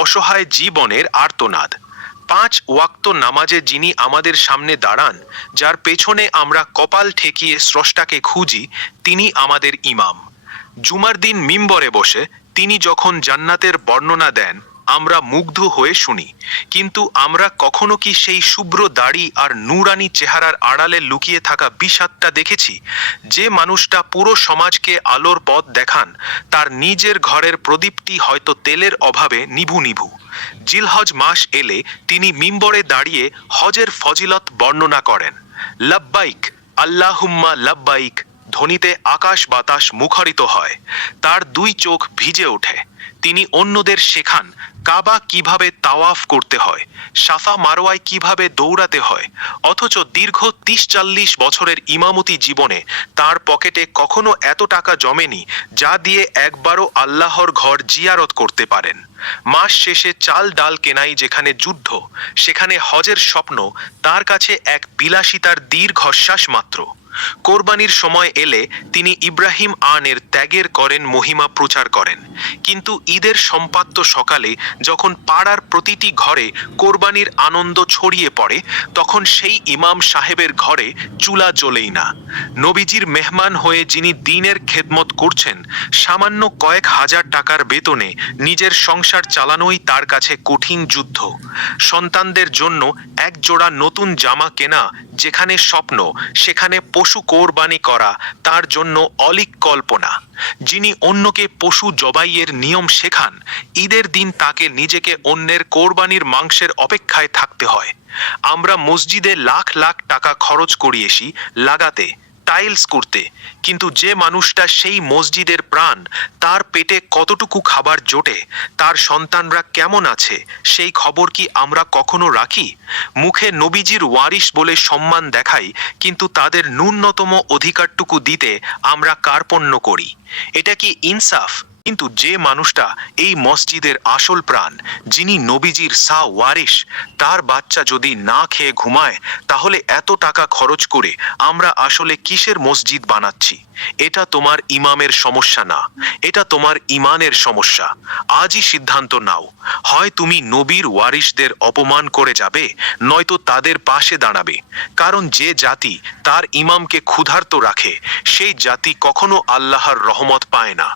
অসহায় জীবনের আর্তনাদ। 5 ওয়াক্ত নামাজে যিনি আমাদের সামনে দাঁড়ান, যার পেছনে আমরা কপাল ঠেকিয়ে স্রষ্টাকে খুঁজি, তিনি আমাদের ইমাম। জুমার দিন মিম্বরে বসে তিনি যখন জান্নাতের বর্ণনা দেন, আমরা মুগ্ধ হয়ে শুনি। কিন্তু আমরা কখনো কি সেই শুভ্র দাড়ি আর নূরানি চেহারার আড়ালে লুকিয়ে থাকা বিষাদটা দেখেছি? যে মানুষটা পুরো সমাজকে আলোর পথ দেখান, তার নিজের ঘরের প্রদীপটি হয়তো তেলের অভাবে নিভু নিভু। জিলহজ মাস এলে তিনি মিম্বরে দাঁড়িয়ে হজের ফজিলত বর্ণনা করেন। লাব্বাইক আল্লাহুম্মা লাব্বাইক ধ্বনিতে আকাশ বাতাস মুখরিত হয়। তার 2 চোখ ভিজে ওঠে। তিনি অন্যদের শেখান কাবা কিভাবে তাওয়াফ করতে হয়, সাফা মারওয়ায় কিভাবে দৌড়াতে হয়। অথচ দীর্ঘ 30-40 বছরের ইমামতি জীবনে তার পকেটে কখনো এত টাকা জমেনি যা দিয়ে একবারও আল্লাহর ঘর জিয়ারত করতে পারেন। মাস শেষে চাল ডাল কেনাই যেখানে যুদ্ধ, সেখানে হজের স্বপ্ন তার কাছে এক বিলাসিতার দীর্ঘশ্বাস মাত্র। কোরবানির সময় এলে তিনি ইব্রাহিম আনের ত্যাগের করেন মহিমা প্রচার করেন। কিন্তু ঈদের সম্পাদ্য সকালে যখন পাড়ার প্রতিটি ঘরে কোরবানির আনন্দ ছড়িয়ে পড়ে, তখন সেই ইমাম সাহেবের ঘরে চুলা জ্বলেই না। নবীজির মেহমান হয়ে যিনি দ্বীনের খেদমত করছেন, সামান্য কয়েক হাজার টাকার বেতনে নিজের সংসার চালানোই তার কাছে কঠিন যুদ্ধ। সন্তানদের জন্য এক জোড়া নতুন জামা কেনা যেখানে স্বপ্ন, সেখানে পশু কোরবানি করা তার জন্য অলিক কল্পনা। যিনি অন্যকে পশু জবাইয়ের নিয়ম শেখান, ঈদের দিন তাকে নিজেকে অন্যের কোরবানির মাংসের অপেক্ষায় থাকতে হয়। আমরা মসজিদে লাখ লাখ টাকা খরচ করিয়েছি লাগাতে, টাইলস করতে, কিন্তু যে মানুষটা সেই মসজিদের প্রাণ, তার পেটে কতটুকু খাবার জোটে, তার সন্তানরা কেমন আছে, সেই খবর কি আমরা কখনো রাখি? মুখে নবীজির ওয়ারিশ বলে সম্মান দেখাই, কিন্তু তাদের ন্যূনতম অধিকারটুকু দিতে আমরা কার্পণ্য করি। এটা কি ইনসাফ? কিন্তু যে মানুষটা এই মসজিদের আসল প্রাণ, যিনি নবীজির সা ওয়ারিশ, তার বাচ্চা যদি না খেয়ে ঘুমায়, তাহলে এত টাকা খরচ করে আমরা আসলে কিসের মসজিদ বানাচ্ছি? এটা তোমার ইমামের সমস্যা না, এটা তোমার ইমানের সমস্যা। আজই সিদ্ধান্ত নাও, হয় তুমি নবীর ওয়ারিশদের অপমান করে যাবে, নয়তো তাদের পাশে দাঁড়াবে। কারণ যে জাতি তার ইমামকে ক্ষুধার্ত রাখে, সেই জাতি কখনো আল্লাহর রহমত পায় না।